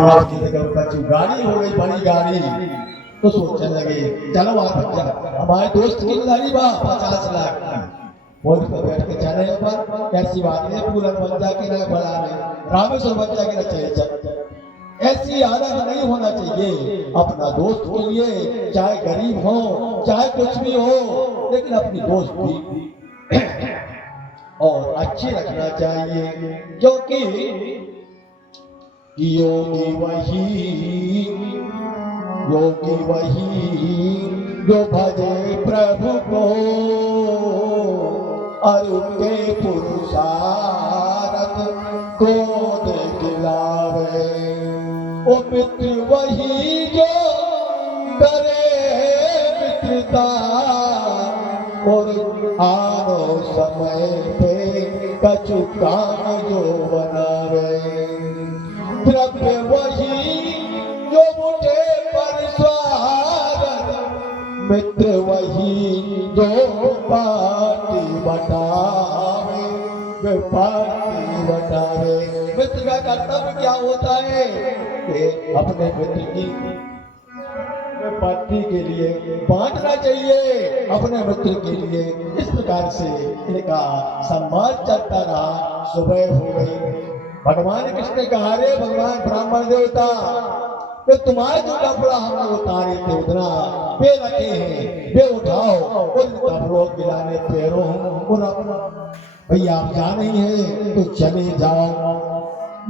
दोस्त की जगह कचू गाड़ी हो गई, बड़ी गाड़ी। तो सोचने लगे चलो आप हमारे दोस्त की गाड़ी बा 50 लाख की, बोझ पर बैठ के चले पर कैसी बात है, पूरन बन जाके ना बड़ा में रामेश्वर बन जाके ना चले चल। ऐसी आदत नहीं होना चाहिए अपना दोस्त के लिए, चाहे गरीब हो चाहे कुछ भी हो, लेकिन अपनी दोस्त भी और अच्छी रखना चाहिए, क्योंकि योगी वही जो भजे प्रभु को और उनके पुरुषार्थ क्रोध दिलावे। ओ मित्र वही जो करे मित्रता और आनो समय पे कछु काम जो बनावे। द्रव्य वही जो मुझे पर स्वागत, मित्र वही जो पार्टी बटावे, वे पार्टी बटावे। मित्र का कर्तव्य क्या होता है कि अपने मित्र की पार्टी के लिए बांटना चाहिए, अपने मित्र के लिए। इस प्रकार से इनका सम्मान चलता रहा। सुबह हो गई, भगवान कृष्ण ने कहा रे भगवान ब्राह्मण देवता, तो तुम्हारे जो कपड़ा हमने उतारे थे उतना पे रखे हैं, वे उठाओ उन कपड़ों गिलाने पैरों उन भैया आप जा नहीं है तो चले जाओ।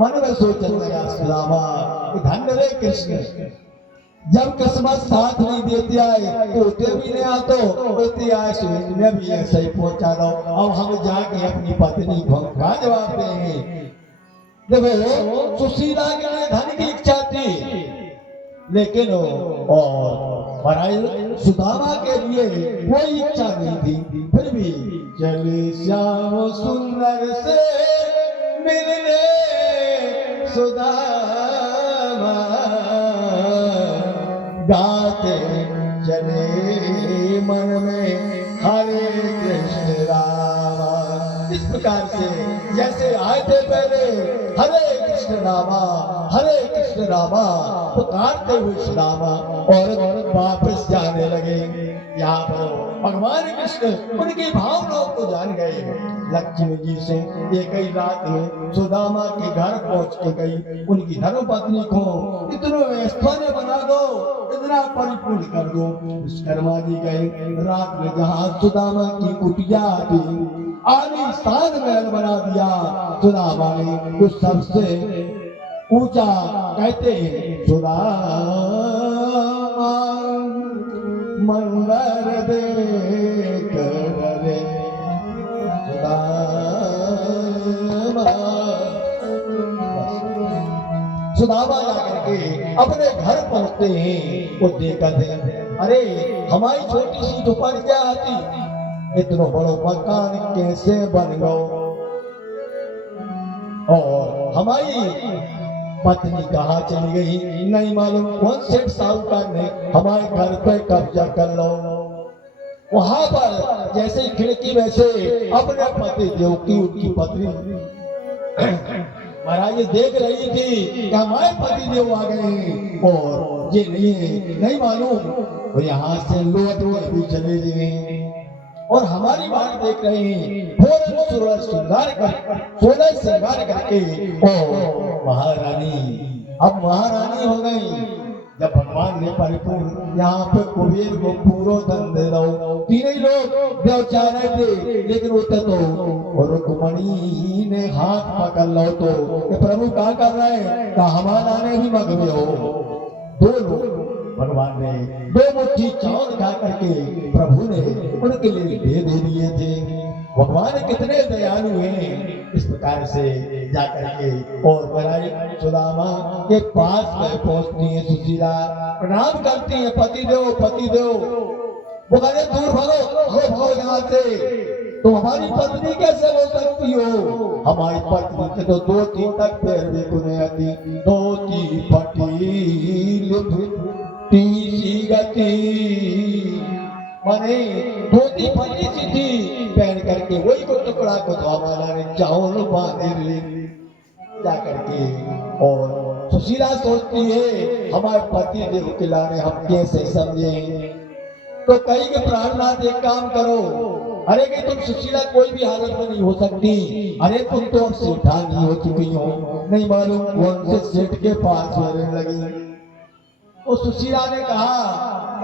मन में सोचने लगा सुदामा, धन्य रे कृष्ण, जब किस्मत साथ नहीं देती आए तो उठे भी नहीं आते, उठते आए सुन में भी ऐसा ही पहुंचा दो। अब हम जाके अपनी पत्नी को क्या जवाब देंगे। देखो सुशीला के लिए धन की इच्छा थी, लेकिन और महाराज सुदामा के लिए कोई इच्छा नहीं थी। फिर भी चले श्याम सुंदर से मिलने सुदामा, गाते चले मन में हरे कृष्ण रामा। इस प्रकार से जैसे आए थे पहले हरे कृष्ण रामा हरे कृष्ण रामा पुकारते हुए सुदामा और वापस जाने लगे। यहाँ पर भगवान कृष्ण उनकी भावनाओं को जान गए। लक्ष्मी जी से एक ही रात में सुदामा के घर पहुंच के गई, उनकी धर्मपत्नी को इतना स्थानीय बना दो, इतना परिपूर्ण कर दो। विश्वकर्मा जी गए, रात में जहाँ सुदामा की कुटिया थी आली स्थान महल बना दिया। सुदामा ने उस सबसे ऊंचा कहते हैं सुदामा मंगर देख डरे, सुदामा जाकर के अपने घर पहुंचते हैं। वो देखते हैं अरे हमारी छोटी सी दुपहिया आती, इतना बड़ो मकान कैसे बन गयो, और हमारी पत्नी कहाँ चली गई नहीं मालूम। कौन सेठ साहूकार ने हमारे घर पे कब्जा कर लो। वहां पर जैसे खिड़की में से अपने पति देव की उनकी पत्नी महाराज देख रही थी कि हमारे पति देव आ गए और ये नहीं मालूम वो यहाँ से लौट भी चले गए और हमारी बात देख रहे हैं। फौरन सोलह श्रृंगार करके और महारानी अब महारानी हो गई। जब भगवान ने परिपूर्ण यहाँ पे कुबेर को पूरा धन दे दो, तीनों लोग बेचारे थे, लेकिन उठे तो और रुक्मणी ने हाथ पकड़ लो तो प्रभु क्या कर रहे हैं, का हमारा ने भी मगवे हो। दो लोग भगवान ने दो मुट्ठी चावल खा करके प्रभु ने उनके लिए दे दिए थे। भगवान कितने दयालु हैं। इस प्रकार से जाकर के और महाराज सुदामा के पास में पहुंचती है सुशीला, प्रणाम करती है पति देव। वो कहते दूर भागो यहाँ से, तो हमारी पत्नी कैसे हो सकती हो। हमारी पत्नी के तो 2-3 तक पैर भी गुने आती, 2-3 पटी तीसरी गति माने धोती फटी सी थी पहन करके, वही को टुकड़ा को तो हमारा ने चावल बांधे ले जा करके और सुशीला सोचती है हमारे पति देव के लाने हम कैसे समझे। तो कहीं के प्राणनाथ एक काम करो, अरे कि तुम सुशीला कोई भी हालत में नहीं हो सकती, अरे तुम तो अब सेठानी हो चुकी हो, नहीं मालूम कौन से सेठ के पास रहने लगी। तो सुशीला ने कहा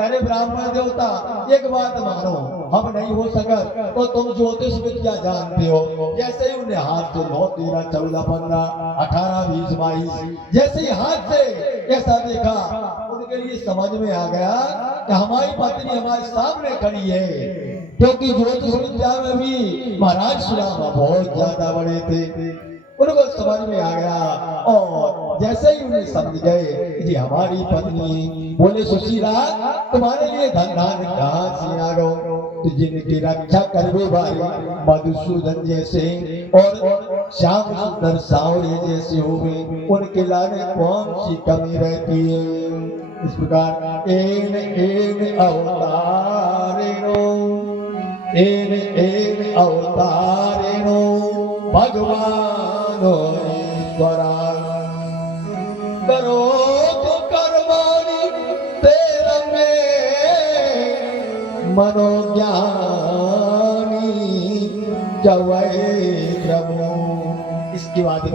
अरे ब्राह्मण देवता एक बात मानो, हम नहीं हो सका तो तुम ज्योतिष विद्या जानते हो। जैसे ही उन्हें हाथ से 9 13 14 15 18 20 22 जैसे ही हाथ से ऐसा देखा, उनके लिए समझ में आ गया कि हमारी पत्नी हमारे सामने खड़ी है, क्योंकि ज्योतिष विद्या में भी महाराज सुदामा बहुत ज्यादा बड़े थे। उनको समझ में आ गया और जैसे ही उन्हें समझ गए कि हमारी पत्नी, बोले सुशीला तुम्हारे लिए धन धान कहाँ से आ गए, तो जिनकी रक्षा करवे वाले मधुसूदन जैसे और श्याम सुंदर सावरे जैसे हुए, उनके लाने कौन सी कमी रहती है। इस प्रकार एन एन अवतारेणो एन एन अवतारेणो भगवान करो तो कर्माणि तेरा में मनोज्ञानी जवै प्रभु। इसके बाद में